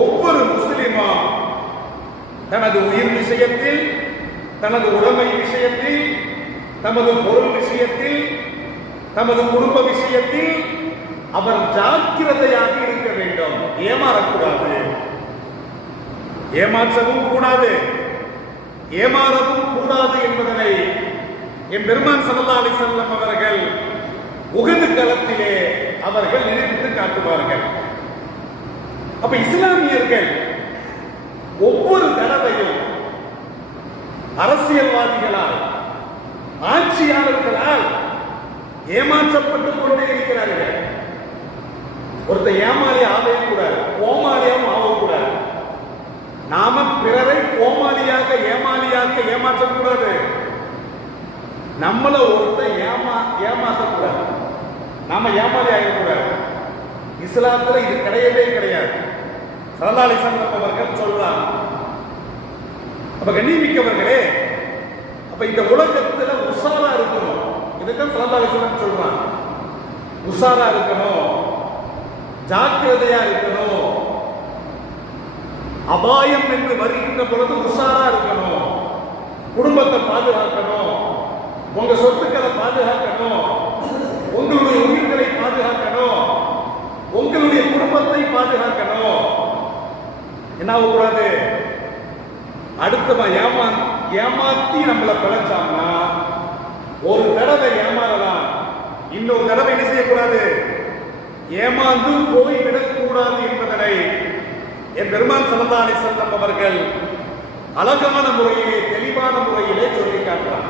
ஒவ்வொரு முஸ்லிமும் தனது உயிர் விஷயத்தில், தனது உடைமை விஷயத்தில், தமது பொருள் விஷயத்தில், தமது குடும்ப விஷயத்தில் அவர் ஜாக்கிரதையாக இருக்க வேண்டும். ஏமாறக்கூடாது, ஏமாற்றவும் கூடாது, ஏமாறவும் கூடாது என்பதனை என் பெருமான் ஸல்லல்லாஹு அலைஹி வஸல்லம் அவர்கள் உஹது களத்திலே அவர்கள் நினைத்து காட்டுவார்கள். அப்ப இஸ்லாமியர்கள் ஒவ்வொரு தடவையும் அரசியல்வாதிகளால், ஆட்சியாளர்களால் ஏமாற்றப்பட்டுக் கொண்டே இருக்கிறார்கள். ஒருத்தர் ஏமாளி ஆகவே கூடாது, கோமாளியாகவும் ஆகக்கூடாது. நாம பிறரை கோமாளியாக, ஏமாளியாக ஏமாற்றக்கூடாது. நம்மள ஒருத்தர் ஏமாற்றக்கூடாது, நாம ஏமாளி ஆகக்கூடாது. இஸ்லாத்துல இது கிடையவே கிடையாது. ஸல்லல்லாஹு அலைஹி வஸல்லம் அவர்கள் சொல்றாங்க. அப்ப கண்ணியமிக்கவர்களே, அப்ப இந்த உலகத்துல உஷாரா இருக்கணும். இதுதான் ஸல்லல்லாஹு அலைஹி வஸல்லம் சொல்றாங்க. உஷாரா இருக்கணும், ஜாக்கிரதையா இருக்கணும். அபாயம் என்று வருகின்ற பொழுது உஷாரா இருக்கணும். குடும்பத்தை பாதுகாக்கணும், உங்க சொத்துக்களை பாதுகாக்கணும், உங்களுடைய உயிர்களை பாதுகாக்கணும், உங்களுடைய குடும்பத்தை பாதுகாக்கணும். என்ன கூடாது? அடுத்தவன் ஏமாத்தி நம்மளை பிழைச்சாங்கன்னா ஒரு தடவை ஏமாறலாம், இன்னொரு தடவை என்ன செய்யக்கூடாது? ஏமாந்து போய்விடக்கூடாது என்பதனை என் பெருமான் ஸல்லல்லாஹு அலைஹி வஸல்லம் அவர்கள் அழகான முறையிலே, தெளிவான முறையிலே சொல்லி காட்டுறார்.